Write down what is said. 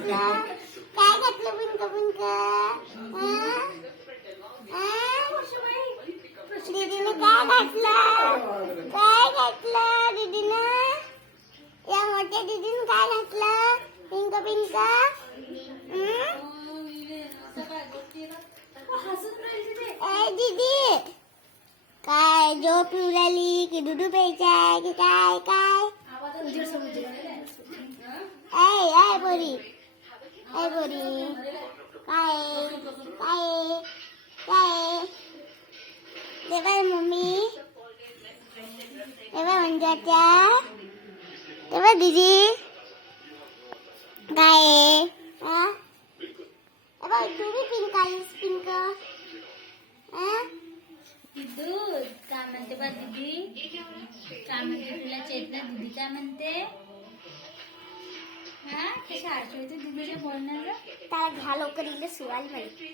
घातलं? काय घातलं पिंक पिंक? दीदीने काय घातलं? काय घातलं दीदीनं? या मोठ्या दीदीने काय घातलं? Pink pink? ए दीदी, काय झोप उडाली की दुधू प्यायचाय की काय काय? ऐ बोरी, ऐ बोरी, काय काय काय? ते बाय मम्मी, ते बाय मंजाच्या, ते बाय दीदी, काय बाय तू भी पिंक आलीस पिंक? दूध काय म्हणते बा दीदी? काय म्हणते तुला चेतना? दीदी काय म्हणते? हा कशा आठवते दीदीच्या बोलण्याला? त्याला घ्या लवकर इकडे सुवाल माहिती.